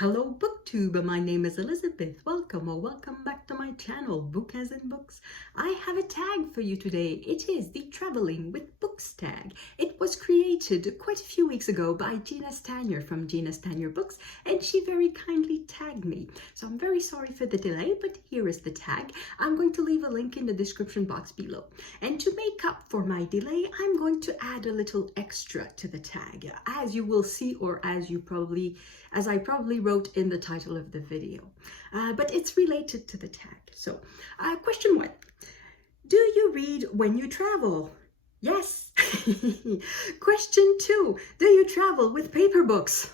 Hello BookTube, my name is Elizabeth. Welcome or welcome back to my channel, Book as in Books. I have a tag for you today. It is the Traveling with Books tag. It was created quite a few weeks ago by Gina Stanier from Gina Stanier Books, and she very kindly tagged me. So I'm very sorry for the delay, but here is the tag. I'm going to leave a link in the description box below. And to make up for my delay, I'm going to add a little extra to the tag, as you will see, or as I probably wrote in the title of the video, but it's related to the tag. So question 1, do you read when you travel? Yes. Question 2, do you travel with paper books?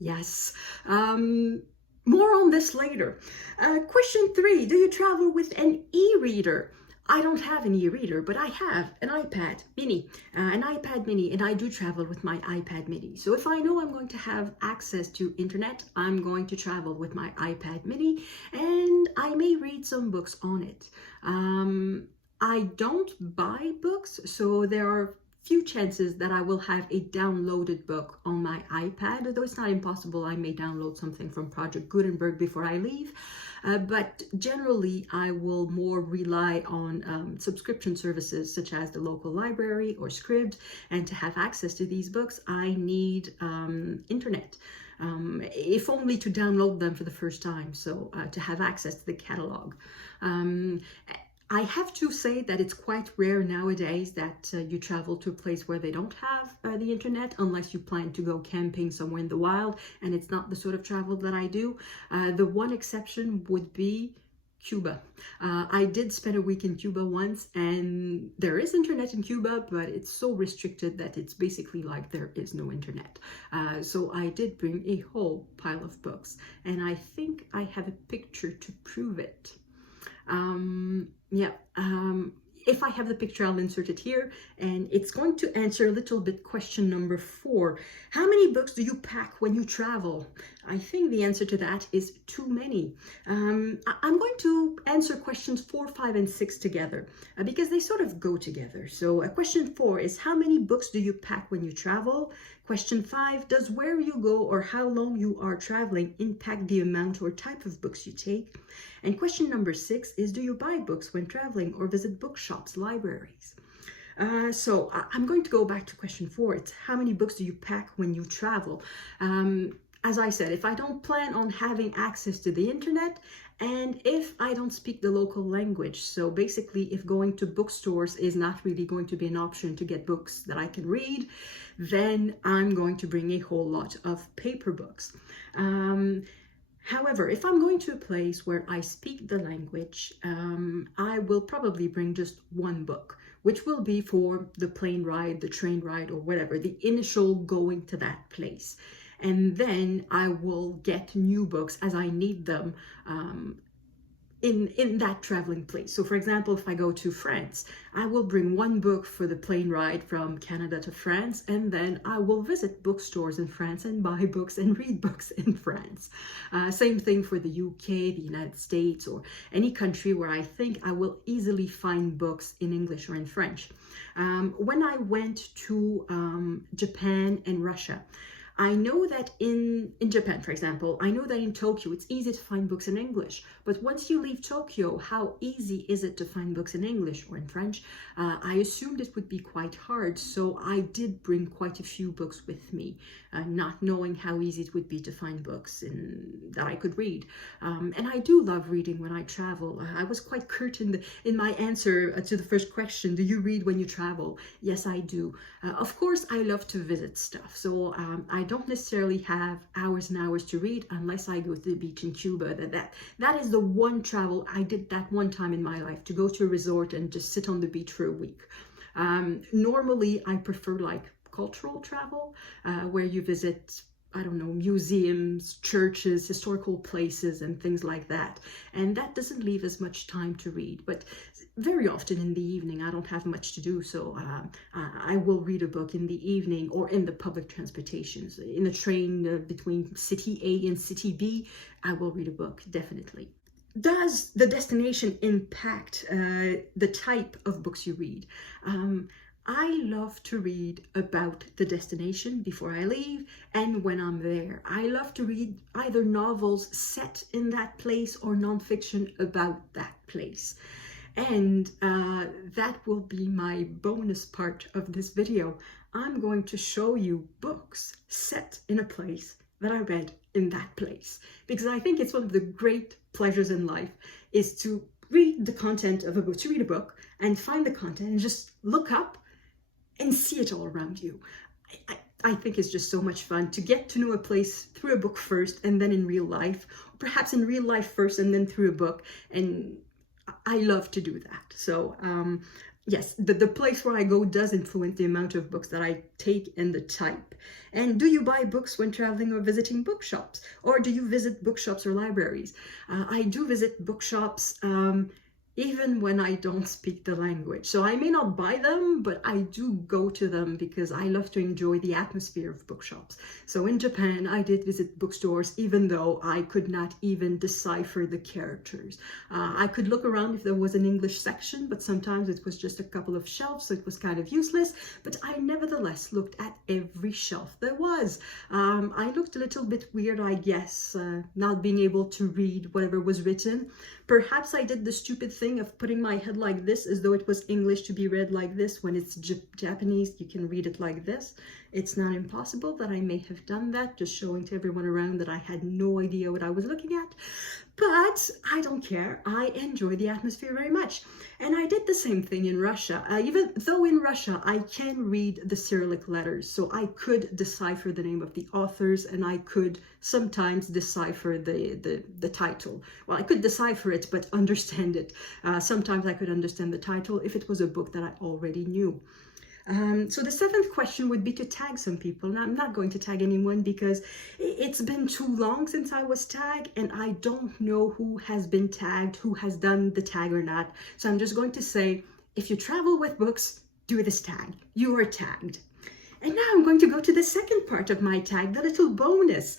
Yes. More on this later. Question 3, do you travel with an e-reader? I don't have an e-reader, but I have an iPad mini, and I do travel with my iPad mini. So if I know I'm going to have access to internet, I'm going to travel with my iPad mini, and I may read some books on it. I don't buy books, so there are few chances that I will have a downloaded book on my iPad, although it's not impossible. I may download something from Project Gutenberg before I leave, but generally I will more rely on subscription services such as the local library or Scribd, and to have access to these books I need internet. If only to download them for the first time, so to have access to the catalog. I have to say that it's quite rare nowadays that you travel to a place where they don't have the internet, unless you plan to go camping somewhere in the wild, and it's not the sort of travel that I do. The one exception would be Cuba. I did spend a week in Cuba once, and there is internet in Cuba, but it's so restricted that it's basically like there is no internet. So I did bring a whole pile of books, and I think I have a picture to prove it. If I have the picture, I'll insert it here, and it's going to answer a little bit question number 4. How many books do you pack when you travel? I think the answer to that is too many. I'm going to answer questions 4, 5, and 6 together because they sort of go together. So question 4 is, how many books do you pack when you travel? Question 5, does where you go or how long you are traveling impact the amount or type of books you take? And question number 6 is, do you buy books when traveling or visit bookshops, libraries? So I'm going to go back to question 4. It's, how many books do you pack when you travel? As I said, if I don't plan on having access to the internet, and if I don't speak the local language, so basically if going to bookstores is not really going to be an option to get books that I can read, then I'm going to bring a whole lot of paper books. However, if I'm going to a place where I speak the language, I will probably bring just one book, which will be for the plane ride, the train ride, or whatever, the initial going to that place. And then I will get new books as I need them in that traveling place. So for example, if I go to France, I will bring one book for the plane ride from Canada to France, and then I will visit bookstores in France and buy books and read books in France. Same thing for the UK, the United States, or any country where I think I will easily find books in English or in French. When I went to Japan and Russia, I know that in Japan, for example, I know that in Tokyo, it's easy to find books in English. But once you leave Tokyo, how easy is it to find books in English or in French? I assumed it would be quite hard, so I did bring quite a few books with me, not knowing how easy it would be to find books that I could read. And I do love reading when I travel. I was quite curt in my answer to the first question, do you read when you travel? Yes, I do. Of course, I love to visit stuff, so I don't necessarily have hours and hours to read unless I go to the beach in Cuba. That is the one travel I did that one time in my life, to go to a resort and just sit on the beach for a week. Normally, I prefer like cultural travel, where you visit, I don't know, museums, churches, historical places, and things like that. And that doesn't leave as much time to read. But very often in the evening, I don't have much to do, so I will read a book in the evening or in the public transportations. In the train between city A and city B, I will read a book, definitely. Does the destination impact the type of books you read? I love to read about the destination before I leave and when I'm there. I love to read either novels set in that place or nonfiction about that place. And that will be my bonus part of this video. I'm going to show you books set in a place that I read in that place, because I think it's one of the great pleasures in life is to read the content of a book, to read a book and find the content and just look up and see it all around you. I think it's just so much fun to get to know a place through a book first and then in real life, or perhaps in real life first and then through a book. And I love to do that. So yes, the place where I go does influence the amount of books that I take and the type. And do you buy books when traveling or visiting bookshops? Or do you visit bookshops or libraries? I do visit bookshops even when I don't speak the language. So I may not buy them, but I do go to them because I love to enjoy the atmosphere of bookshops. So in Japan, I did visit bookstores, even though I could not even decipher the characters. I could look around if there was an English section, but sometimes it was just a couple of shelves, so it was kind of useless. But I nevertheless looked at every shelf there was. I looked a little bit weird, I guess, not being able to read whatever was written. Perhaps I did the stupid thing of putting my head like this as though it was English to be read like this. When it's Japanese, you can read it like this. It's not impossible that I may have done that, just showing to everyone around that I had no idea what I was looking at. But I don't care. I enjoy the atmosphere very much. And I did the same thing in Russia. Even though in Russia, I can read the Cyrillic letters. So I could decipher the name of the authors and I could sometimes decipher the title. Well, I could decipher it, but understand it. Sometimes I could understand the title if it was a book that I already knew. So the seventh question would be to tag some people. And I'm not going to tag anyone because it's been too long since I was tagged and I don't know who has been tagged, who has done the tag or not. So I'm just going to say, if you travel with books, do this tag. You are tagged. And now I'm going to go to the second part of my tag, the little bonus.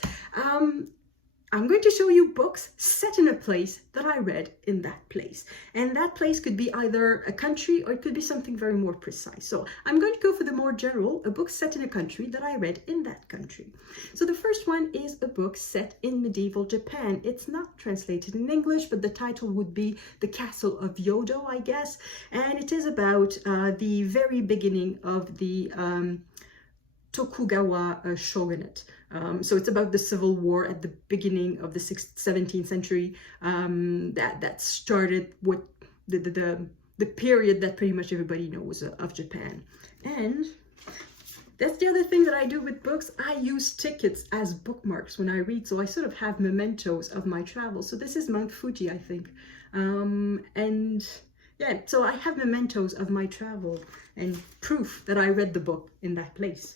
I'm going to show you books set in a place that I read in that place. And that place could be either a country or it could be something very more precise. So I'm going to go for the more general, a book set in a country that I read in that country. So the first one is a book set in medieval Japan. It's not translated in English, but the title would be The Castle of Yodo, I guess. And it is about the very beginning of the Tokugawa shogunate. So it's about the civil war at the beginning of the 17th century that started with the period that pretty much everybody knows of Japan. And that's the other thing that I do with books. I use tickets as bookmarks when I read, so I sort of have mementos of my travels. So this is Mount Fuji, I think. And yeah, so I have mementos of my travel and proof that I read the book in that place.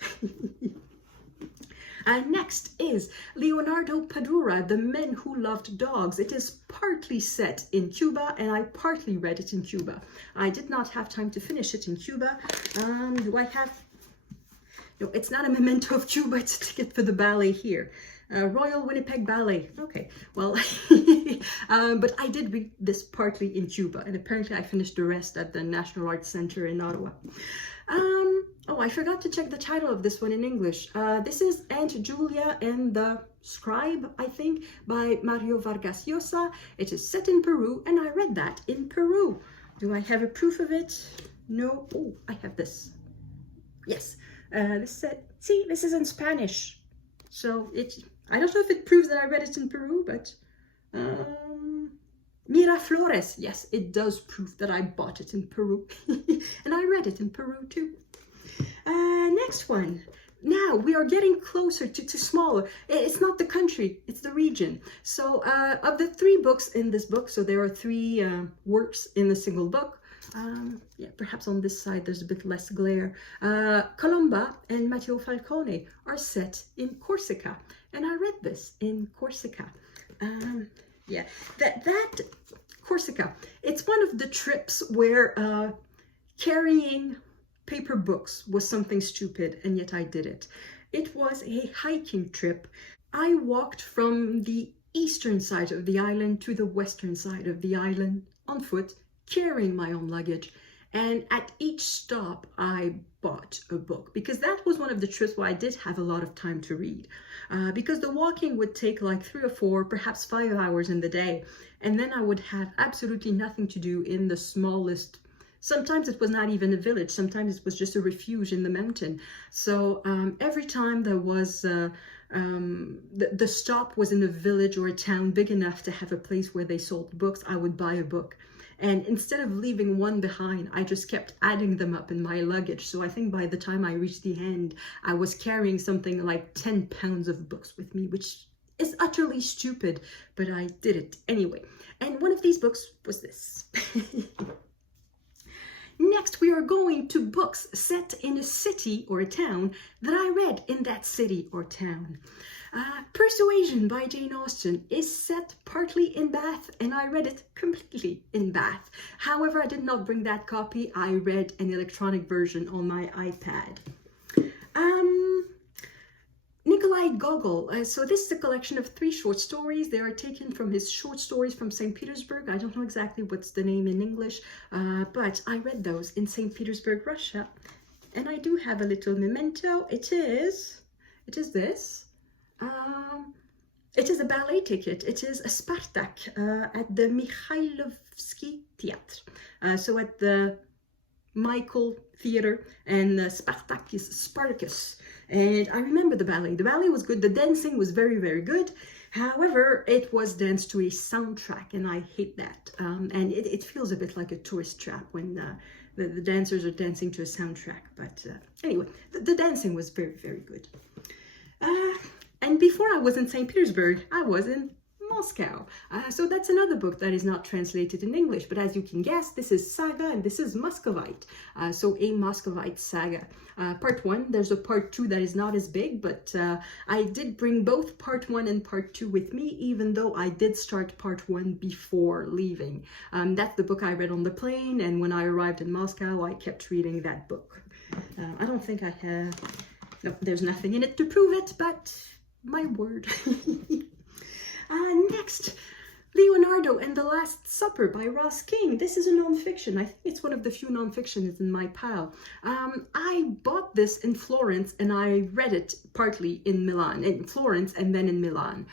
Next is Leonardo Padura, The Men Who Loved Dogs. It is partly set in Cuba and I partly read it in Cuba. I did not have time to finish it in Cuba. Do I have... No, it's not a memento of Cuba, it's a ticket for the ballet here. Royal Winnipeg Ballet. Okay, well, but I did read this partly in Cuba, and apparently I finished the rest at the National Arts Center in Ottawa. Oh, I forgot to check the title of this one in English. This is Aunt Julia and the Scribe, I think, by Vargas Llosa. It is set in Peru, and I read that in Peru. Do I have a proof of it? No. Oh, I have this. Yes. This is in Spanish. So I don't know if it proves that I read it in Peru, but Miraflores, yes, it does prove that I bought it in Peru. And I read it in Peru too. Next one. Now we are getting closer to smaller. It's not the country, it's the region. So of the 3 books in this book, so there are 3 works in a single book. Yeah, perhaps on this side there's a bit less glare. Colomba and Mateo Falcone are set in Corsica, and I read this in Corsica. Yeah, that Corsica, it's one of the trips where carrying paper books was something stupid, and yet I did it. It was a hiking trip. I walked from the eastern side of the island to the western side of the island on foot, carrying my own luggage, And at each stop, I bought a book, because that was one of the trips where I did have a lot of time to read, because the walking would take like 3 or 4, perhaps 5 hours in the day. And then I would have absolutely nothing to do in the smallest. Sometimes it was not even a village. Sometimes it was just a refuge in the mountain. So every time there was, the stop was in a village or a town big enough to have a place where they sold books, I would buy a book. And instead of leaving one behind, I just kept adding them up in my luggage. So I think by the time I reached the end, I was carrying something like 10 pounds of books with me, which is utterly stupid, but I did it anyway. And one of these books was this. Next, we are going to books set in a city or a town that I read in that city or town. Persuasion by Jane Austen is set partly in Bath, and I read it completely in Bath. However, I did not bring that copy. I read an electronic version on my iPad. Nikolai Gogol. So this is a collection of 3 short stories. They are taken from his short stories from St. Petersburg. I don't know exactly what's the name in English, but I read those in St. Petersburg, Russia. And I do have a little memento. It is this. It is a ballet ticket. It is a Spartak at the Mikhailovsky Theatre. So at the Michael Theater, and Spartak is Spartacus. And I remember the ballet. The ballet was good. The dancing was very, very good. However, it was danced to a soundtrack, and I hate that. And it feels a bit like a tourist trap when the dancers are dancing to a soundtrack. But anyway, the dancing was very, very good. And before I was in St. Petersburg, I was in Moscow. So that's another book that is not translated in English, but as you can guess, this is saga and this is moscovite. So a moscovite saga. Part 1, there's a part 2 that is not as big, but I did bring both part 1 and part 2 with me, even though I did start part 1 before leaving. That's the book I read on the plane, and when I arrived in Moscow, I kept reading that book. I don't think I have... No, there's nothing in it to prove it, but my word. Next, Leonardo and the Last Supper by Ross King. This is a non-fiction. I think it's one of the few non-fictions in my pile. I bought this in Florence, and I read it partly in Milan, in Florence and then in Milan,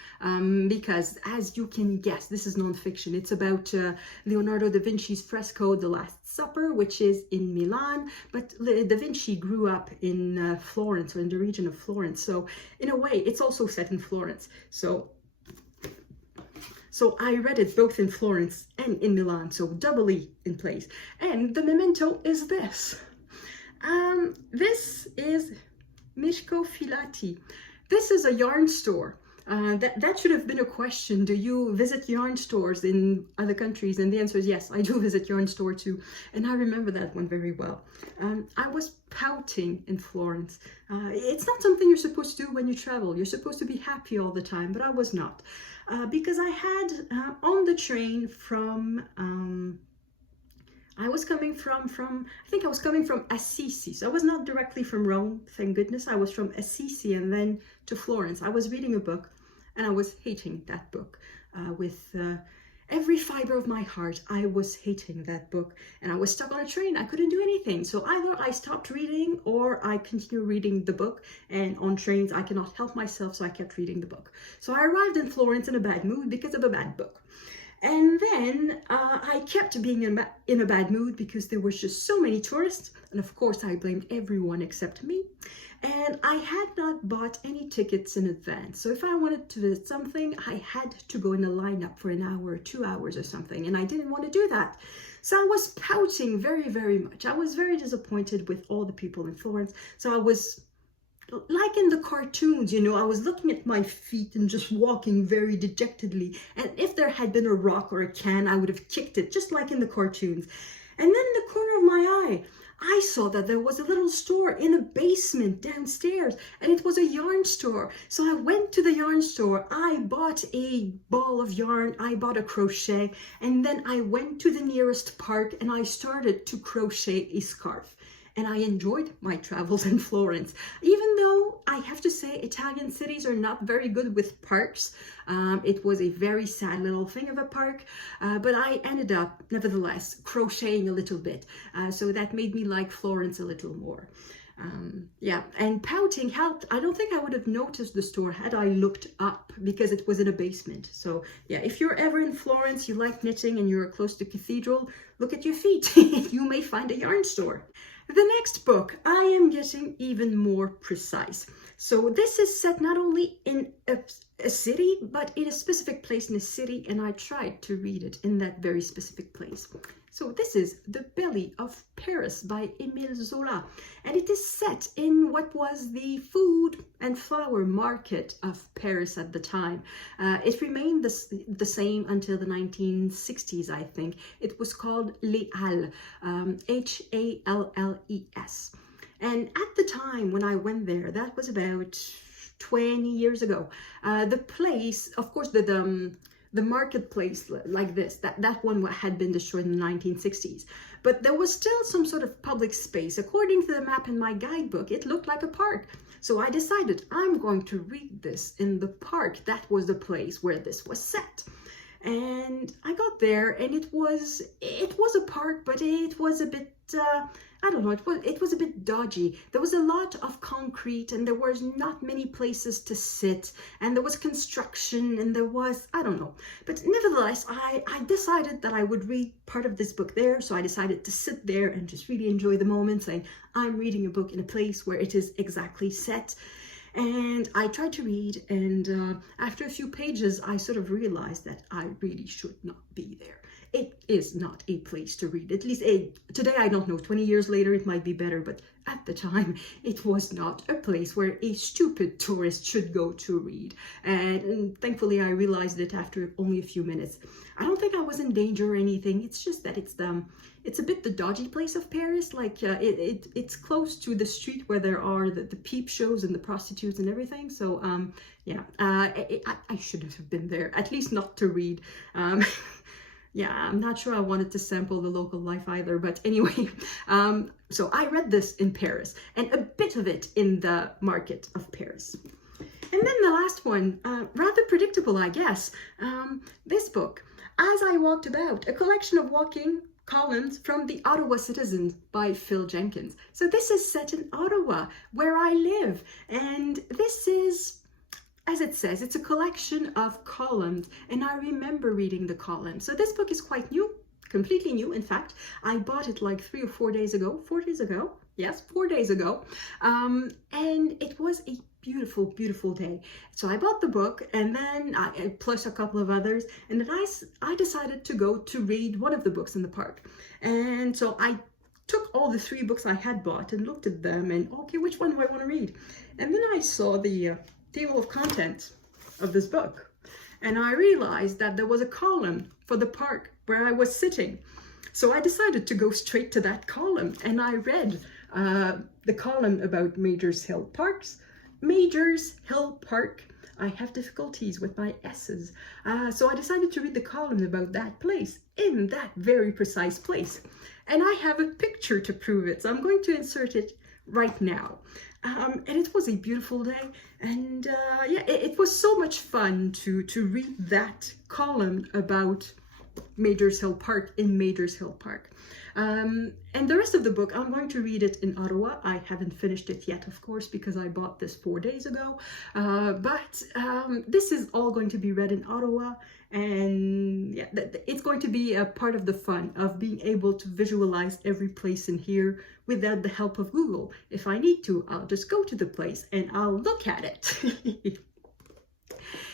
because as you can guess, this is non-fiction. It's about Leonardo da Vinci's fresco, The Last Supper, which is in Milan, but da Vinci grew up in Florence, or in the region of Florence. So in a way, it's also set in Florence. So I read it both in Florence and in Milan, so doubly in place. And the memento is this. This is Mishko Filati. This is a yarn store. That should have been a question. Do you visit yarn stores in other countries? And the answer is yes, I do visit yarn store too. And I remember that one very well. I was pouting in Florence. It's not something you're supposed to do when you travel. You're supposed to be happy all the time, but I was not. Because I had on the train from, I was coming from I think I was coming from Assisi. So I was not directly from Rome, thank goodness. I was from Assisi and then to Florence. I was reading a book and I was hating that book with every fiber of my heart. I was hating that book, and I was stuck on a train. I couldn't do anything. So either I stopped reading or I continued reading the book, and on trains I cannot help myself, so I kept reading the book. So I arrived in Florence in a bad mood because of a bad book. And then I kept being in a bad mood because there was just so many tourists. And of course, I blamed everyone except me. And I had not bought any tickets in advance. So if I wanted to visit something, I had to go in a lineup for an hour or 2 hours or something. And I didn't want to do that. So I was pouting very, very much. I was very disappointed with all the people in Florence. So I was... like in the cartoons, you know, I was looking at my feet and just walking very dejectedly. And if there had been a rock or a can, I would have kicked it, just like in the cartoons. And then in the corner of my eye, I saw that there was a little store in a basement downstairs, and it was a yarn store. So I went to the yarn store, I bought a ball of yarn, I bought a crochet, and then I went to the nearest park and I started to crochet a scarf. and I enjoyed my travels in Florence, even though I have to say Italian cities are not very good with parks. It was a very sad little thing of a park, but I ended up nevertheless crocheting a little bit, so that made me like Florence a little more. Yeah, and pouting helped. I don't think I would have noticed the store had I looked up, because it was in a basement. So yeah, if you're ever in Florence, you like knitting and you're close to cathedral, look at your feet. You may find a yarn store. The next book, I am getting even more precise. So this is set not only in a city, but in a specific place in a city, and I tried to read it in that very specific place. So this is The Belly of Paris by Émile Zola, and it is set in what was the food and flower market of Paris at the time. It remained the same until the 1960s, I think. It was called Les Halles, Halles. And at the time when I went there, that was about 20 years ago, the place, of course, the marketplace like this, that one had been destroyed in the 1960s. But there was still some sort of public space. According to the map in my guidebook, it looked like a park. So I decided I'm going to read this in the park. That was the place where this was set. And I got there, and it was a park, but it was a bit, I don't know, it was a bit dodgy. There was a lot of concrete, and there was not many places to sit, and there was construction, and there was, I don't know. But nevertheless, I decided that I would read part of this book there, so I decided to sit there and just really enjoy the moment, saying, I'm reading a book in a place where it is exactly set. And I tried to read, and after a few pages, I sort of realized that I really should not be there. It is not a place to read. At least today, I don't know, 20 years later, it might be better, but at the time, it was not a place where a stupid tourist should go to read. And thankfully, I realized it after only a few minutes. I don't think I was in danger or anything. It's just that it's a bit the dodgy place of Paris. Like it's close to the street where there are the peep shows and the prostitutes and everything. So yeah, I should have been there, at least not to read. Yeah, I'm not sure I wanted to sample the local life either, but anyway, so I read this in Paris, and a bit of it in the market of Paris. And then the last one, rather predictable, I guess, this book, As I Walked About, a collection of walking columns from the Ottawa Citizen by Phil Jenkins. So this is set in Ottawa, where I live, and this is, as it says, it's a collection of columns, and I remember reading the columns. So this book is quite new, completely new. In fact, I bought it like 3 or 4 days ago. 4 days ago? Yes, 4 days ago. And it was a beautiful, beautiful day. So I bought the book, and then plus a couple of others, and then I decided to go to read one of the books in the park. And so I took all the 3 books I had bought and looked at them, and okay, which one do I want to read? And then I saw the table of contents of this book, and I realized that there was a column for the park where I was sitting. So I decided to go straight to that column, and I read the column about Majors Hill Parks. Majors Hill Park. I have difficulties with my S's. So I decided to read the column about that place, in that very precise place. And I have a picture to prove it, so I'm going to insert it right now. And it was a beautiful day, and yeah, it was so much fun to read that column about Majors Hill Park in Majors Hill Park. And the rest of the book, I'm going to read it in Ottawa. I haven't finished it yet, of course, because I bought this 4 days ago. But this is all going to be read in Ottawa. And yeah, it's going to be a part of the fun of being able to visualize every place in here without the help of Google. If I need to, I'll just go to the place and I'll look at it.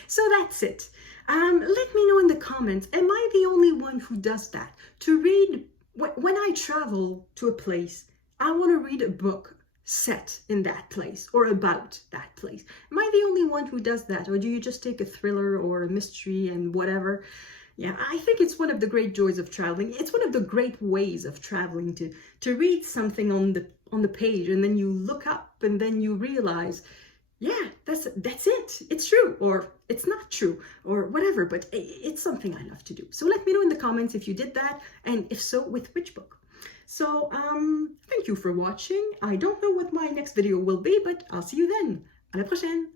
So that's it. Let me know in the comments, am I the only one who does that? To read, when I travel to a place, I want to read a book set in that place or about that place. Am I the only one who does that, or do you just take a thriller or a mystery and whatever? Yeah, I think it's one of the great joys of traveling. It's one of the great ways of traveling, to read something on the page, and then you look up and then you realize, yeah, that's it. It's true, or it's not true, or whatever, but it's something I love to do. So let me know in the comments if you did that, and if so, with which book. So thank you for watching. I don't know what my next video will be, but I'll see you then. À la prochaine!